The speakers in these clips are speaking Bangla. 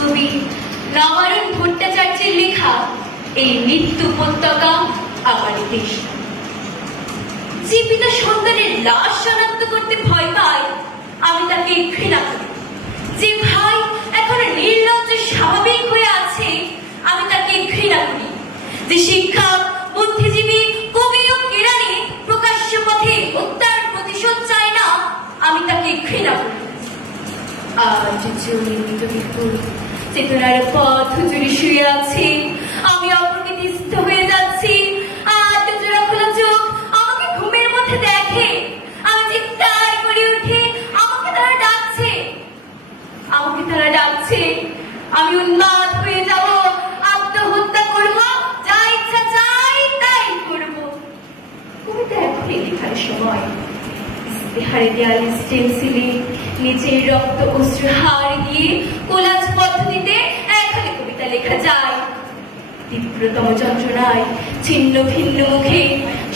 কবি রামায়ণ ভট্টাচার্যের লেখা এই মৃত্যু উপত্যকা আমার দেশ। যে পিতা সন্তানের লাশ শনাক্ত করতে ভয় পায়, আমি তাকে ঘৃণা করি। যে ভাই এখন নির্লজ্জ স্বাভাবিক হয়ে আছে, আমি তাকে ঘৃণা করি। যে শিক্ষক, বুদ্ধিজীবী, কবি ও কেরানি প্রকাশ্য পথে হত্যার প্রতিশোধ চায় না, আমি তাকে ঘৃণা করি। আজ জনিত বিপুল চেতনার পথ জুড়ে শুয়ে আছে, আমি অপ্রকৃতিস্থ হয়ে যাচ্ছি। আজ জোড়া খোলা চোখ আমাকে ঘুমের মধ্যে দেখে, আমি চিৎকার করে উঠে আমাকে তারা ডাকছে, আমাকে তারা ডাকছে। আমি উন্মাদ হয়ে যাব, আত্মহত্যা করব, যা ইচ্ছা চাই তাই করব। কবিতা এখনই লেখার সময়। ইস্তেহারে দেয়ালে স্টেন্সিলে নিজের রক্ত অশ্রুহার দিয়ে কোলাজ পদ্ধতিতে এখনই কবিতা লেখা যায়। তীব্রতম যন্ত্রণায় ছিন্ন ভিন্ন মুখে,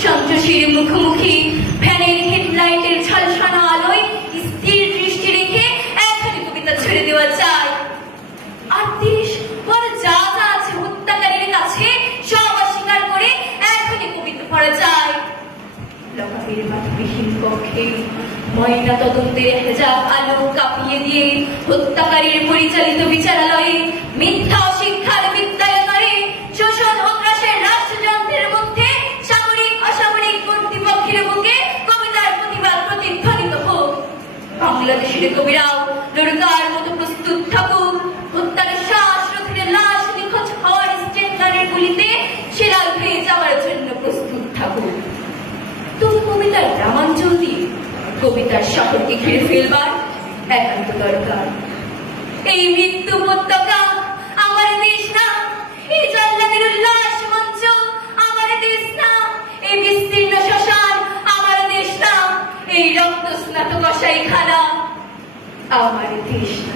সন্ত্রাসীর মুখোমুখি ফ্যানের হেডলাইটের ঝলসানো আলোয় স্থির দৃষ্টি রেখে এখনই কবিতা ছেড়ে দেওয়া যায়। আর দেশ বড় যা যা আছে হত্যাকারীর কাছে সব অস্বীকার করে এখনই কবিতা পড়া যায়। লকাপের মাঠবিহীন কক্ষে ময়না তদন্তের হেজাব আলো কাঁপিয়ে দিয়ে হত্যাকারীর পরিচালিত বিচারালয়ে মিথ্যা শিক্ষার বিদ্যালয়ে শোষণ ও ত্রাসের রাষ্ট্রযন্ত্রের মধ্যে সামরিক অসামরিক কর্তৃপক্ষের বুকে কবিতার প্রতিবাদ প্রতিধ্বনিত হোক। বাংলাদেশের কবিরাও লড়কার মতো প্রস্তুত থাকুক। হত্যার শ্বাসরোধের লাশ নিখোঁজ হওয়ার স্টেটলারের গুলিতে সেরাল হয়ে যাওয়ার জন্য প্রস্তুত থাকুক। তবু কবিতার গ্রামাঞ্চল দিয়ে কবিতার শহরকে ঘিরে ফেলবার একান্ত দরকার। এই মৃত্যু উপত্যকা আমার দেশ না, এই জাল্লাদের উল্লাস মঞ্চ আমার দেশ না, এই বিস্তীর্ণ শ্মশান আমার দেশ না, এই রক্ত স্নাত কসাইখানা আমার দেশ না।